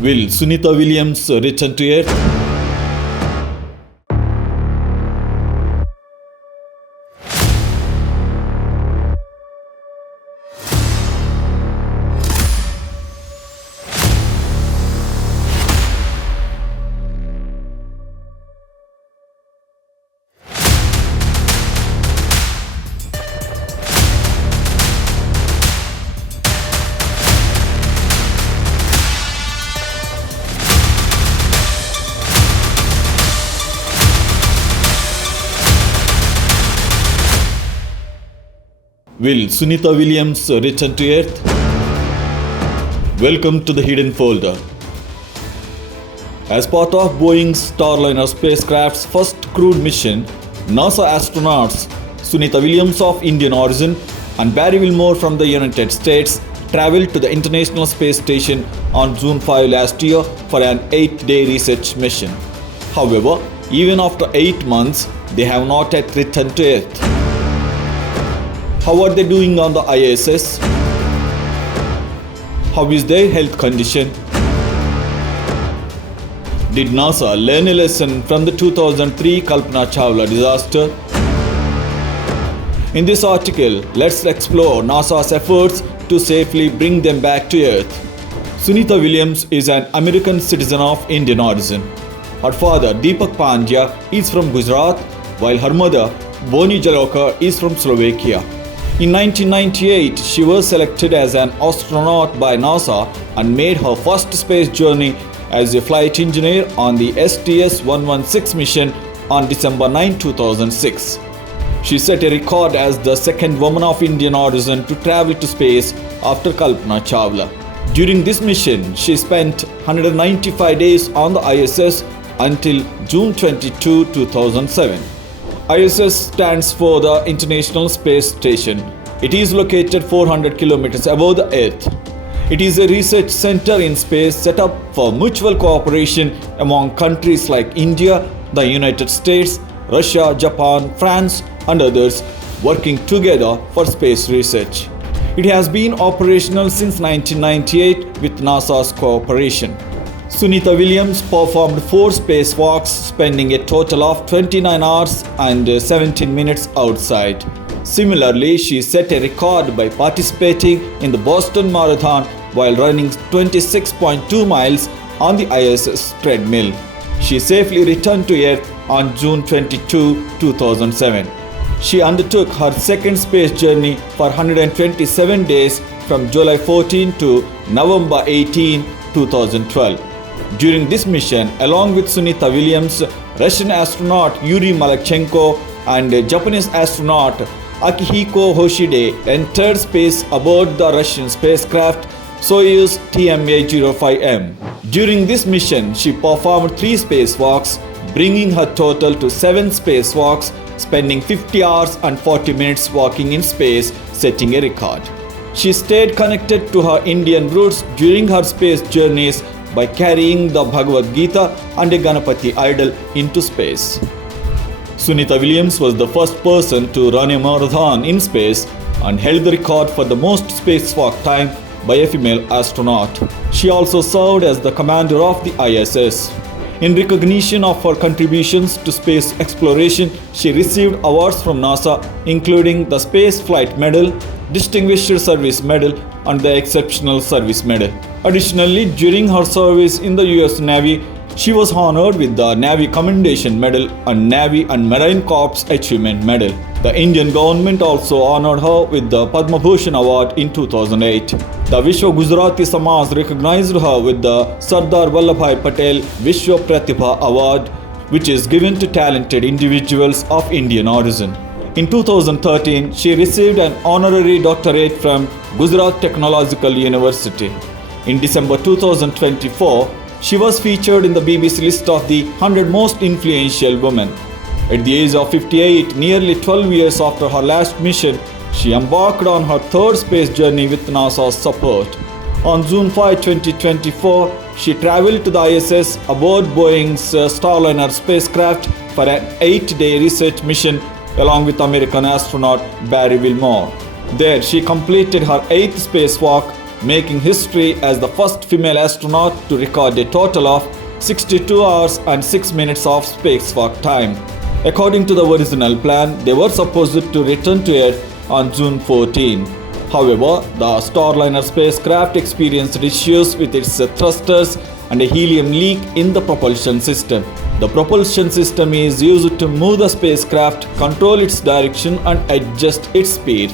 Will Sunita Williams return to Earth? Will Sunita Williams return to Earth? Welcome to the Hidden Folder. As part of Boeing's Starliner spacecraft's first crewed mission, NASA astronauts Sunita Williams of Indian origin and Barry Wilmore from the United States traveled to the International Space Station on June 5 last year for an 8-day research mission. However, even after 8 months, they have not yet returned to Earth. How are they doing on the ISS? How is their health condition? Did NASA learn a lesson from the 2003 Kalpana Chawla disaster? In this article, let's explore NASA's efforts to safely bring them back to Earth. Sunita Williams is an American citizen of Indian origin. Her father, Deepak Pandya, is from Gujarat, while her mother, Boni Jalokar, is from Slovakia. In 1998, she was selected as an astronaut by NASA and made her first space journey as a flight engineer on the STS-116 mission on December 9, 2006. She set a record as the second woman of Indian origin to travel to space after Kalpana Chawla. During this mission, she spent 195 days on the ISS until June 22, 2007. ISS stands for the International Space Station. It is located 400 kilometers above the Earth. It is a research center in space set up for mutual cooperation among countries like India, the United States, Russia, Japan, France, and others working together for space research. It has been operational since 1998 with NASA's cooperation. Sunita Williams performed 4 spacewalks, spending a total of 29 hours and 17 minutes outside. Similarly, she set a record by participating in the Boston Marathon while running 26.2 miles on the ISS treadmill. She safely returned to Earth on June 22, 2007. She undertook her second space journey for 127 days from July 14 to November 18, 2012. During this mission, along with Sunita Williams, Russian astronaut Yuri Malachenko and Japanese astronaut Akihiko Hoshide entered space aboard the Russian spacecraft Soyuz TMA-05M. During this mission, she performed 3 spacewalks, bringing her total to 7 spacewalks, spending 50 hours and 40 minutes walking in space, setting a record. She stayed connected to her Indian roots during her space journeys by carrying the Bhagavad Gita and a Ganapati idol into space. Sunita Williams was the first person to run a marathon in space and held the record for the most spacewalk time by a female astronaut. She also served as the commander of the ISS. In recognition of her contributions to space exploration, she received awards from NASA, including the Space Flight Medal, Distinguished Service Medal, and the Exceptional Service Medal. Additionally, during her service in the US Navy, she was honored with the Navy Commendation Medal and Navy and Marine Corps Achievement Medal. The Indian government also honored her with the Padma Bhushan Award in 2008. The Vishwa Gujarati Samaj recognized her with the Sardar Vallabhbhai Patel Vishwa Pratibha Award, which is given to talented individuals of Indian origin. In 2013, she received an honorary doctorate from Gujarat Technological University. In December 2024, she was featured in the BBC list of the 100 most influential women. At the age of 58, nearly 12 years after her last mission, she embarked on her third space journey with NASA's support. On June 5, 2024, she traveled to the ISS aboard Boeing's Starliner spacecraft for an 8-day research mission along with American astronaut Barry Wilmore. There, she completed her 8th spacewalk, making history as the first female astronaut to record a total of 62 hours and 6 minutes of spacewalk time. According to the original plan, they were supposed to return to Earth on June 14. However, the Starliner spacecraft experienced issues with its thrusters and a helium leak in the propulsion system. The propulsion system is used to move the spacecraft, control its direction and adjust its speed.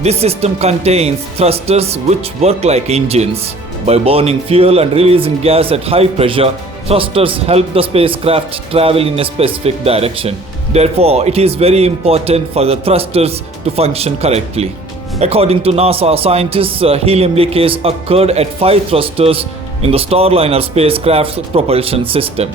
This system contains thrusters which work like engines. By burning fuel and releasing gas at high pressure, thrusters help the spacecraft travel in a specific direction. Therefore, it is very important for the thrusters to function correctly. According to NASA scientists, helium leakage occurred at 5 thrusters in the Starliner spacecraft's propulsion system.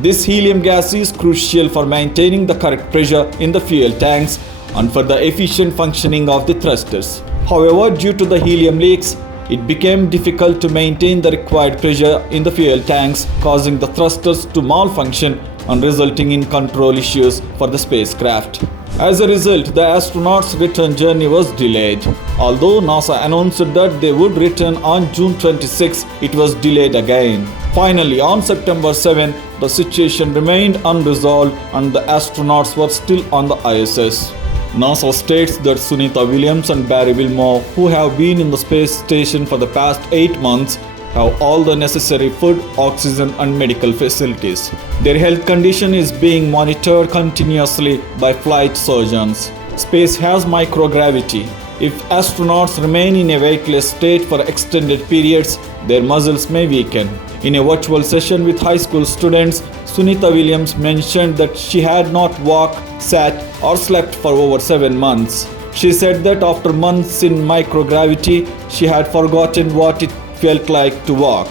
This helium gas is crucial for maintaining the correct pressure in the fuel tanks and for the efficient functioning of the thrusters. However, due to the helium leaks, it became difficult to maintain the required pressure in the fuel tanks, causing the thrusters to malfunction and resulting in control issues for the spacecraft. As a result, the astronauts' return journey was delayed. Although NASA announced that they would return on June 26, it was delayed again. Finally, on September 7, the situation remained unresolved and the astronauts were still on the ISS. NASA states that Sunita Williams and Barry Wilmore, who have been in the space station for the past 8 months, have all the necessary food, oxygen and medical facilities. Their health condition is being monitored continuously by flight surgeons. Space has microgravity. If astronauts remain in a weightless state for extended periods, their muscles may weaken. In a virtual session with high school students, Sunita Williams mentioned that she had not walked, sat or slept for over 7 months. She said that after months in microgravity, she had forgotten what it felt like to walk.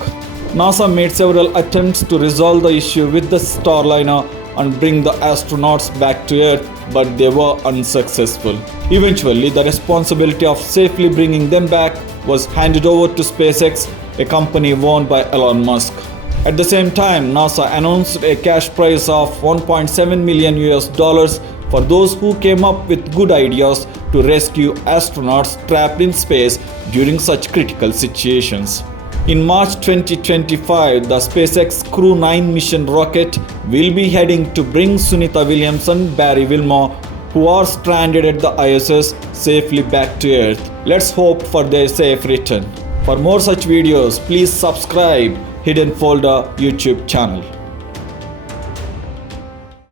NASA made several attempts to resolve the issue with the Starliner and bring the astronauts back to Earth, but they were unsuccessful. Eventually, the responsibility of safely bringing them back was handed over to SpaceX, a company owned by Elon Musk. At the same time, NASA announced a cash prize of $1.7 million for those who came up with good ideas to rescue astronauts trapped in space during such critical situations. In March 2025, the SpaceX Crew 9 mission rocket will be heading to bring Sunita Williams and Barry Wilmore, who are stranded at the ISS, safely back to Earth. Let's hope for their safe return. For more such videos, please subscribe Hidden Folder YouTube channel.